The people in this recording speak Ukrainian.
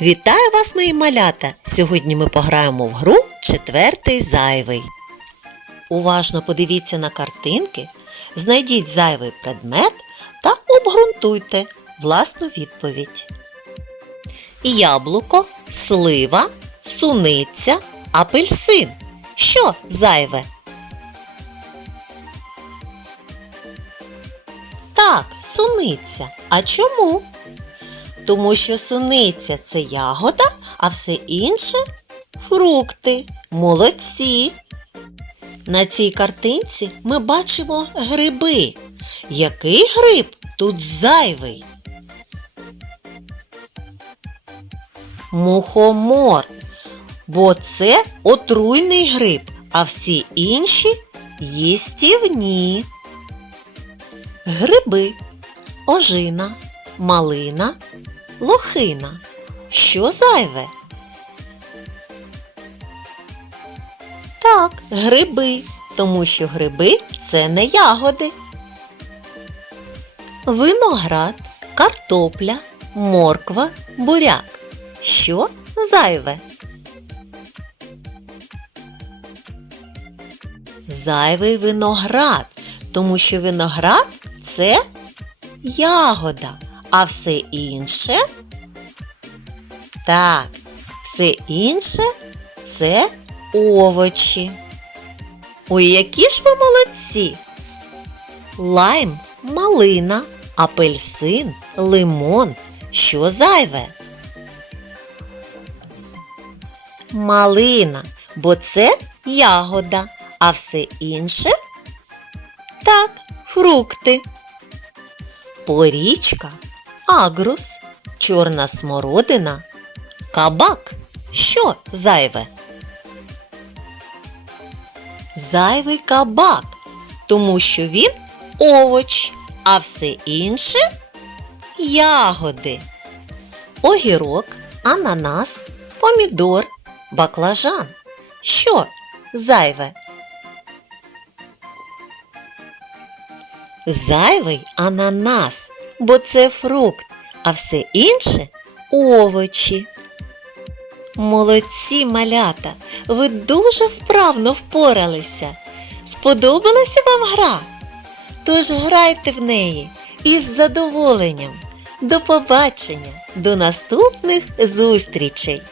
Вітаю вас, мої малята! Сьогодні ми пограємо в гру четвертий зайвий. Уважно подивіться на картинки, знайдіть зайвий предмет та обґрунтуйте власну відповідь. Яблуко, слива, суниця, апельсин. Що зайве? Так, суниця. А чому? Тому що суниця це ягода, а все інше фрукти. Молодці. На цій картинці ми бачимо гриби. Який гриб тут зайвий? Мухомор. Бо це отруйний гриб, а всі інші їстівні. Гриби, ожина, малина, лохина. Що зайве? Так, гриби, тому що гриби це не ягоди. Виноград, картопля, морква, буряк. Що зайве? Зайвий виноград, тому що виноград це ягода, а все інше так, все інше це овочі. Ой, які ж ви молодці! Лайм, малина, апельсин, лимон. Що зайве? Малина, бо це ягода, а все інше так, фрукти. Порічка, агрус, чорна смородина, кабак. Що зайве? Зайвий кабак, тому що він овоч, а все інше ягоди. Огірок, ананас, помідор, баклажан. Що зайве? Зайвий ананас, бо це фрукт, а все інше овочі. Молодці малята, ви дуже вправно впоралися. Сподобалася вам гра? Тож грайте в неї із задоволенням. До побачення, до наступних зустрічей!